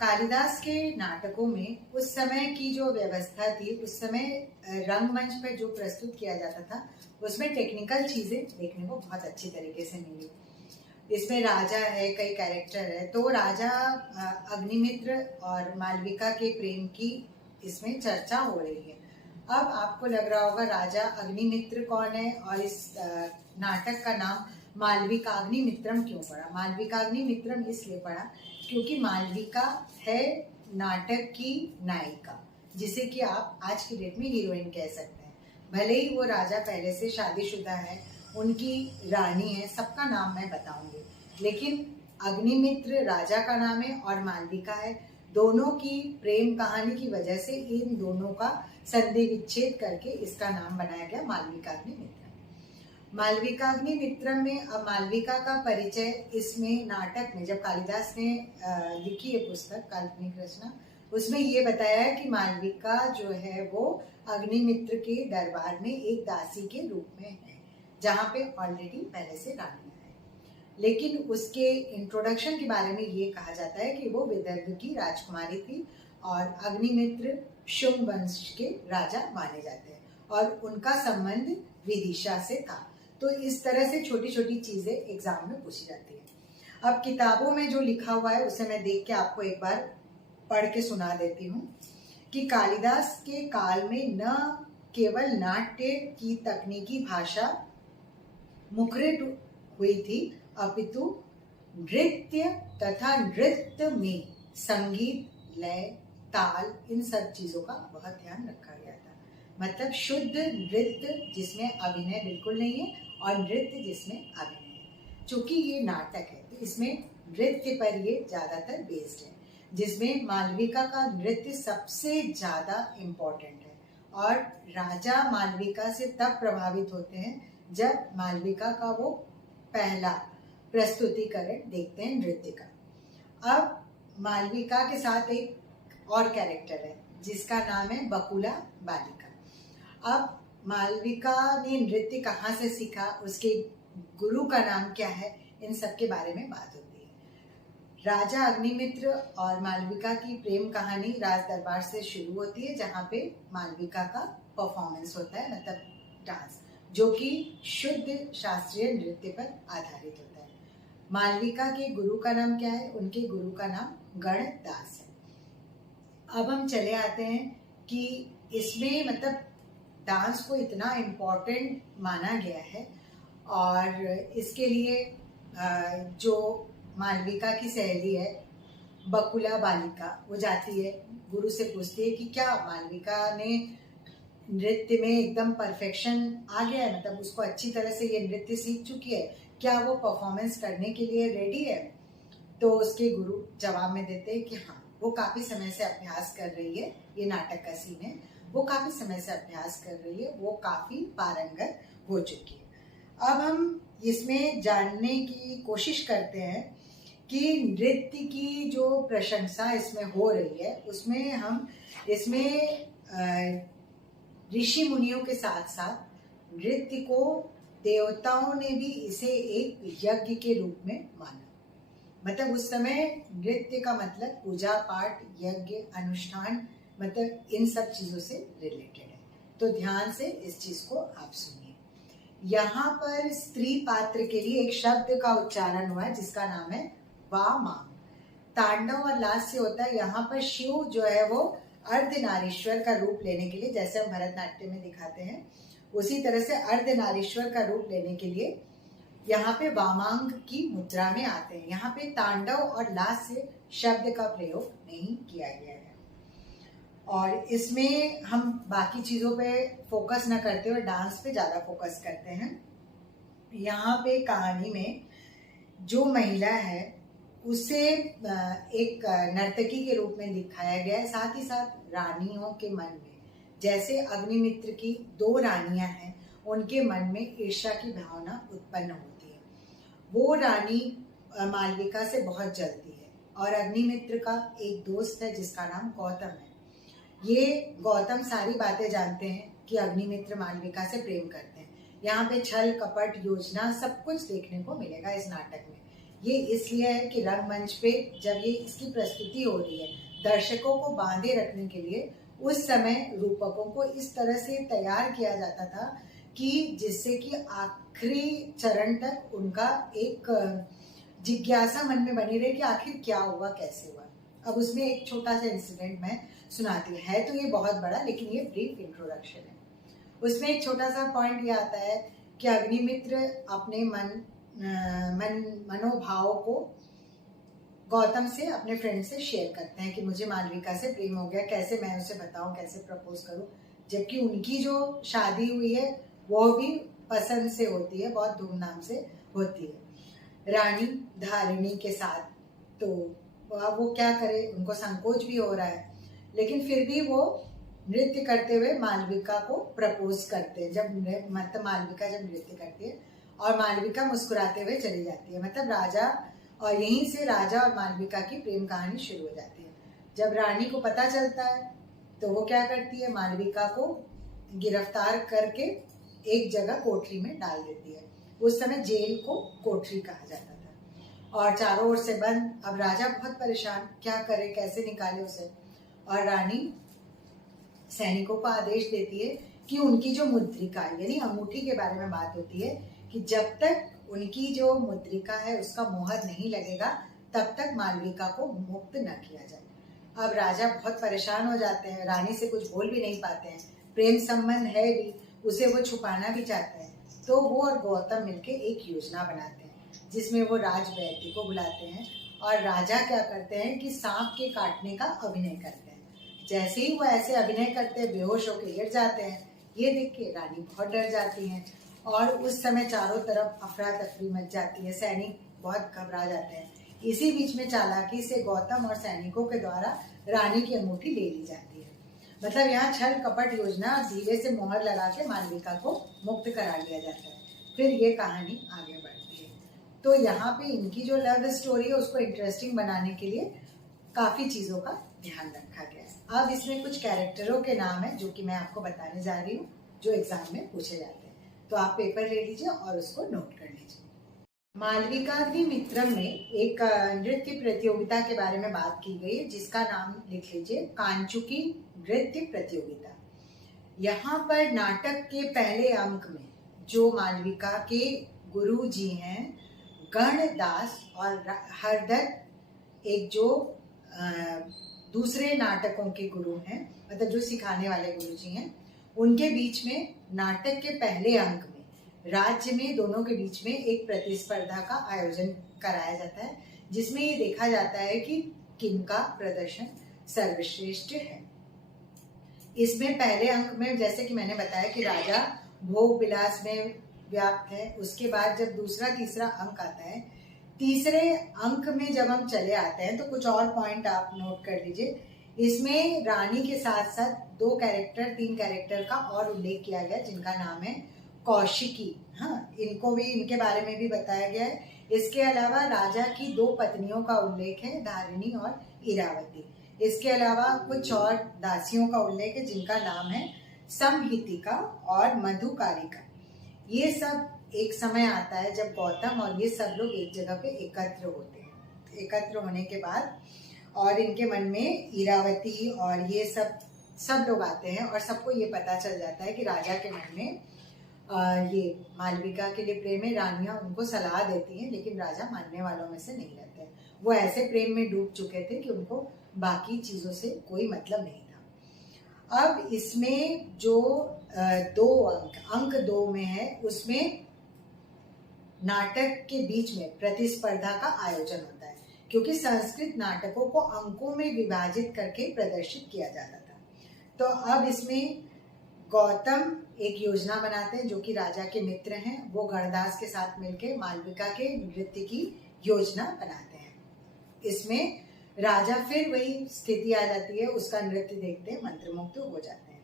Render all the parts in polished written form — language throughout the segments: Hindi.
कालिदास के नाटकों में उस समय की जो व्यवस्था थी, उस समय रंगमंच पर जो प्रस्तुत किया जाता था उसमें टेक्निकल चीजें देखने को बहुत अच्छी तरीके से मिली। इसमें राजा है, कई कैरेक्टर है। तो राजा अग्निमित्र और मालविका के प्रेम की इसमें चर्चा हो रही है। अब आपको लग रहा होगा राजा अग्निमित्र कौन है और इस नाटक का नाम मालविकाग्निमित्रम क्यों पड़ा। मालविकाग्निमित्रम इसलिए पड़ा क्योंकि मालविका है नाटक की नायिका, जिसे कि आप आज की डेट में हीरोइन कह सकते हैं। भले ही वो राजा पहले से शादीशुदा है, उनकी रानी है, सबका नाम मैं बताऊंगी, लेकिन अग्निमित्र राजा का नाम है और मालविका है। दोनों की प्रेम कहानी की वजह से इन दोनों का संधि विच्छेद करके इसका नाम बनाया गया मालविकाग्निमित्रम। मालविकाग्निमित्रम में अब मालविका का परिचय इसमें नाटक में, जब कालिदास ने लिखी है पुस्तक काल्पनिक रचना, उसमें ये बताया है कि मालविका जो है वो अग्निमित्र के दरबार में एक दासी के रूप में है, जहाँ पे ऑलरेडी पहले से रानी है। लेकिन उसके इंट्रोडक्शन के बारे में ये कहा जाता है कि वो विदर्भ की राजकुमारी थी और अग्निमित्र शुंग वंश के राजा माने जाते हैं और उनका संबंध विदिशा से था। तो इस तरह से छोटी छोटी चीजें एग्जाम में पूछी जाती है। अब किताबों में जो लिखा हुआ है उसे मैं देख के आपको एक बार पढ़ के सुना देती हूँ कि कालिदास के काल में न केवल नाट्य की तकनीकी भाषा मुखरित हुई थी, अपितु नृत्य तथा नृत्य में संगीत, लय, ताल, इन सब चीजों का बहुत ध्यान रखा गया था। मतलब शुद्ध नृत्य जिसमें अभिनय बिल्कुल नहीं है और नृत्य जिसमें अभिनय है। चूंकि ये नाटक है तो इसमें नृत्य पर ये ज्यादातर बेस्ड है, जिसमें मालविका का नृत्य सबसे ज्यादा इम्पोर्टेंट है। और राजा मालविका से तब प्रभावित होते हैं जब मालविका का वो पहला प्रस्तुतिकरण देखते हैं नृत्य का। अब मालविका के साथ एक और कैरेक्टर है जिसका नाम है बकुला बालिका। अब मालविका ने नृत्य कहाँ से सीखा, उसके गुरु का नाम क्या है, इन सब के बारे में बात होती है। राजा अग्निमित्र और मालविका की प्रेम कहानी राज दरबार से शुरू होती है, जहाँ पे मालविका का परफॉर्मेंस होता है, मतलब डांस, जो कि शुद्ध शास्त्रीय नृत्य पर आधारित होता है। मालविका के गुरु का नाम क्या है, उनके गुरु का नाम गणदास है। अब हम चले आते हैं कि इसमें मतलब डांस को इतना इम्पोर्टेंट माना गया है और इसके लिए जो मालविका की सहेली है बकुला बालिका, वो जाती है गुरु से पूछती है कि क्या मालविका ने नृत्य में एकदम परफेक्शन आ गया है, मतलब उसको अच्छी तरह से ये नृत्य सीख चुकी है, क्या वो परफॉर्मेंस करने के लिए रेडी है। तो उसके गुरु जवाब में देते हैं कि हाँ, वो काफी समय से अभ्यास कर रही है, ये नाटक का सीन है, वो काफी समय से अभ्यास कर रही है, वो काफी पारंगत हो चुकी है। अब हम इसमें जानने की कोशिश करते हैं कि नृत्य की जो प्रशंसा इसमें हो रही है उसमें हम इसमें ऋषि मुनियों के साथ साथ नृत्य को देवताओं ने भी इसे एक यज्ञ के रूप में माना। मतलब उस समय नृत्य का मतलब पूजा पाठ, यज्ञ, अनुष्ठान, मतलब इन सब चीजों से रिलेटेड है। तो ध्यान से इस चीज को आप सुनिए। यहाँ पर स्त्री पात्र के लिए एक शब्द का उच्चारण हुआ है जिसका नाम है वामांग। तांडव और लास्य होता है। यहाँ पर शिव जो है वो अर्धनारीश्वर का रूप लेने के लिए, जैसे हम भरतनाट्यम में दिखाते हैं, उसी तरह से अर्धनारीश्वर का रूप लेने के लिए यहाँ पे वामांग की मुद्रा में आते हैं। यहाँ पे तांडव और लास्य शब्द का प्रयोग नहीं किया गया है। और इसमें हम बाकी चीजों पे फोकस न करते हुए डांस पे ज्यादा फोकस करते हैं। यहाँ पे कहानी में जो महिला है उसे एक नर्तकी के रूप में दिखाया गया है, साथ ही साथ रानियों के मन में, जैसे अग्निमित्र की 2 रानियां हैं, उनके मन में ईर्ष्या की भावना उत्पन्न होती है। वो रानी मालविका से बहुत जलती है और अग्निमित्र का एक दोस्त है जिसका नाम गौतम है। ये गौतम सारी बातें जानते हैं कि अग्निमित्र मालविका से प्रेम करते हैं। यहाँ पे छल कपट योजना सब कुछ देखने को मिलेगा इस नाटक में। ये इसलिए है कि रंगमंच पे जब ये इसकी प्रस्तुति हो रही है, दर्शकों को बांधे रखने के लिए उस समय रूपकों को इस तरह से तैयार किया जाता था कि जिससे कि आखिरी चरण तक उनका एक जिज्ञासा मन में बनी रहे कि आखिर क्या हुआ, कैसे हुआ। अब उसमें एक छोटा सा इंसिडेंट मैं सुनाती हूँ, है तो ये बहुत बड़ा लेकिन ये ब्रीफ इंट्रोडक्शन है। उसमें एक छोटा सा पॉइंट ये आता है कि अग्निमित्र अपने मनोभाव को गौतम से, अपने फ्रेंड से शेयर करते हैं कि मुझे मालविका से प्रेम हो गया, कैसे मैं उसे बताऊं, कैसे प्रपोज करूं, जबकि उनकी जो शादी हुई है वो भी पसंद से होती है, बहुत धूमधाम से होती है रानी धारिणी के साथ। तो अब वो क्या करे, उनको संकोच भी हो रहा है, लेकिन फिर भी वो नृत्य करते हुए मालविका को प्रपोज करते हैं। जब मतलब मालविका जब नृत्य करती है और मालविका मुस्कुराते हुए चली जाती है, मतलब राजा, और यहीं से राजा और मालविका की प्रेम कहानी शुरू हो जाती है। जब रानी को पता चलता है तो वो क्या करती है, मालविका को गिरफ्तार करके एक जगह कोठरी में डाल देती है। उस समय जेल को कोठरी कहा जाता था और चारों ओर से बंद। अब राजा बहुत परेशान, क्या करे, कैसे निकाले उसे। और रानी सैनिकों को आदेश देती है कि उनकी जो मुद्रिका यानी अंगूठी के बारे में बात होती है कि जब तक उनकी जो मुद्रिका है उसका मोहर नहीं लगेगा तब तक मालविका को मुक्त न किया जाए। अब राजा बहुत परेशान हो जाते हैं, रानी से कुछ बोल भी नहीं पाते हैं, प्रेम संबंध है भी, उसे वो छुपाना भी चाहते हैं। तो वो और गौतम मिलके एक योजना बनाते हैं जिसमें वो राजवैद्य को बुलाते हैं और राजा क्या करते हैं कि सांप के काटने का अभिनय करते हैं। जैसे ही वो ऐसे अभिनय करते हैं बेहोश होकर गिर जाते हैं। ये देख के रानी बहुत डर जाती हैं और उस समय चारों तरफ अफरा तफरी मच जाती है, सैनिक बहुत घबरा जाते हैं। इसी बीच में चालाकी से गौतम और सैनिकों के द्वारा रानी की अंगूठी ले ली जाती है। मतलब यहाँ छल कपट योजना धीरे से मोहर लगा के मालविका को मुक्त करा लिया जाता है। फिर ये कहानी आगे बढ़ती है। तो यहाँ पे इनकी जो लव स्टोरी है उसको इंटरेस्टिंग बनाने के लिए काफी चीजों का ध्यान रखा गया है। अब इसमें कुछ कैरेक्टरों के नाम है जो कि मैं आपको बताने जा रही हूँ, जो एग्जाम में पूछे जाते हैं। तो आप पेपर ले लीजिए और उसको नोट कर लीजिए। मालविकाग्निमित्रम में एक नृत्य प्रतियोगिता के बारे में बात की गई है जिसका नाम लिख लीजिए, कांचुकी नृत्य प्रतियोगिता। यहाँ पर नाटक के पहले अंक में जो मालविका के गुरु जी हैं गणदास और हरदत्त, एक जो दूसरे नाटकों के गुरु हैं, मतलब जो सिखाने वाले गुरु जी हैं, उनके बीच में नाटक के पहले अंक में राज्य में दोनों के बीच में एक प्रतिस्पर्धा का आयोजन कराया जाता है जिसमें ये देखा जाता है कि किनका प्रदर्शन सर्वश्रेष्ठ है। इसमें पहले अंक में जैसे कि मैंने बताया कि राजा भोग विलास में व्याप्त है। उसके बाद जब दूसरा तीसरा अंक आता है, तीसरे अंक में जब हम चले आते हैं तो कुछ और पॉइंट आप नोट कर लीजिए। इसमें रानी के साथ साथ तीन कैरेक्टर का और उल्लेख किया गया जिनका नाम है कौशिकी। हाँ, इनको भी, इनके बारे में भी बताया गया है। इसके अलावा राजा की 2 पत्नियों का उल्लेख है, धारिणी और इरावती। इसके अलावा कुछ और दासियों का उल्लेख है जिनका नाम है समहितिका और मधुकारिका। ये सब एक समय आता है जब गौतम और ये सब लोग एक जगह पे एकत्र होते हैं। एकत्र होने के बाद और इनके मन में इरावती और ये सब लोग आते हैं और सबको ये पता चल जाता है कि राजा के मन में ये मालविका के लिए प्रेम है। रानियां उनको सलाह देती हैं लेकिन राजा मानने वालों में से नहीं रहते। वो ऐसे प्रेम में डूब चुके थे कि उनको बाकी चीजों से कोई मतलब नहीं था। अब इसमें जो 2 अंक 2 में है, उसमें नाटक के बीच में प्रतिस्पर्धा का आयोजन होता है क्योंकि संस्कृत नाटकों को अंकों में विभाजित करके प्रदर्शित किया जाता था। तो अब इसमें गौतम एक योजना बनाते हैं जो कि राजा के मित्र हैं। वो गणदास के साथ मिलकर मालविका के नृत्य की योजना बनाते हैं। इसमें राजा फिर वही स्थिति आ जाती है, उसका नृत्य देखते मंत्रमुग्ध हो जाते हैं।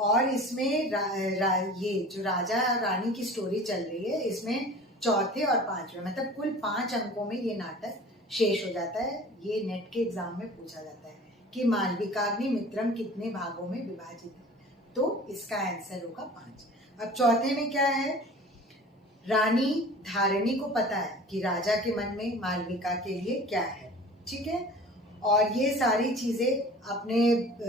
और इसमें ये जो राजा रानी की स्टोरी चल रही है, इसमें चौथे और 5वें मतलब कुल 5 अंकों में ये नाटक शेष हो जाता है। ये नेट के एग्जाम में पूछा जाता है कि मालविकाग्निमित्रम कितने भागों में विभाजित है, तो इसका आंसर होगा 5। अब चौथे में क्या है, रानी धारिणी को पता है कि राजा के मन में मालविका के लिए क्या है, ठीक है। और ये सारी चीजें अपने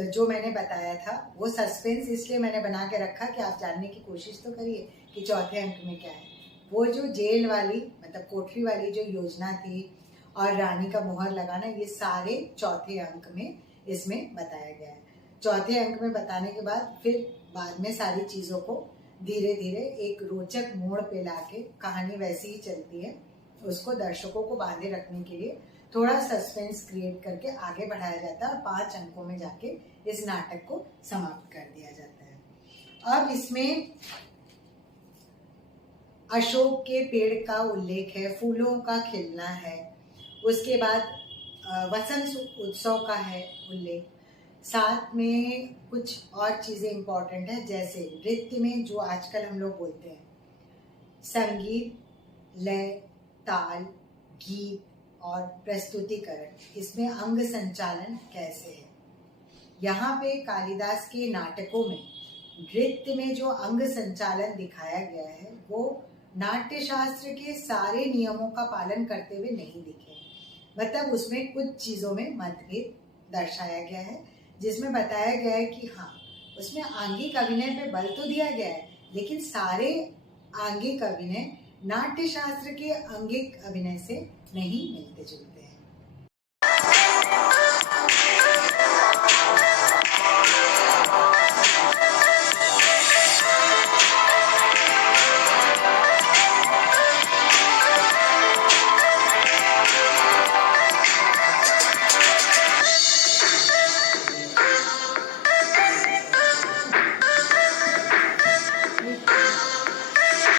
जो मैंने बताया था वो सस्पेंस इसलिए मैंने बना के रखा कि आप जानने की कोशिश तो करिए कि चौथे अंक में क्या है। वो जो जेल वाली मतलब कोठरी वाली जो योजना थी और रानी का मुहर लगाना, ये सारे चौथे अंक में इसमें बताया गया है। चौथे अंक में बताने के बाद फिर बाद में सारी चीजों को धीरे धीरे एक रोचक मोड़ पे लाके कहानी वैसी ही चलती है, उसको दर्शकों को बांधे रखने के लिए थोड़ा सस्पेंस क्रिएट करके आगे बढ़ाया जाता है और 5 अंकों में जाके इस नाटक को समाप्त कर दिया जाता है। अब इसमें अशोक के पेड़ का उल्लेख है, फूलों का खिलना है, उसके बाद वसंत उत्सव का है उल्लेख, साथ में कुछ और चीजें इंपॉर्टेंट है जैसे नृत्य में जो आजकल हम लोग बोलते हैं संगीत, लय, ताल, गीत और प्रस्तुतिकरण, इसमें अंग संचालन कैसे है। यहाँ पे कालिदास के नाटकों में नृत्य में जो अंग संचालन दिखाया गया है वो नाट्य शास्त्र के सारे नियमों का पालन करते हुए नहीं दिखे, मतलब उसमें कुछ चीजों में मतभेद दर्शाया गया है, जिसमें बताया गया है कि हाँ उसमें आंगिक अभिनय पे बल तो दिया गया है, लेकिन सारे आंगिक अभिनय नाट्य शास्त्र के आंगिक अभिनय से नहीं मिलते जुलते हैं।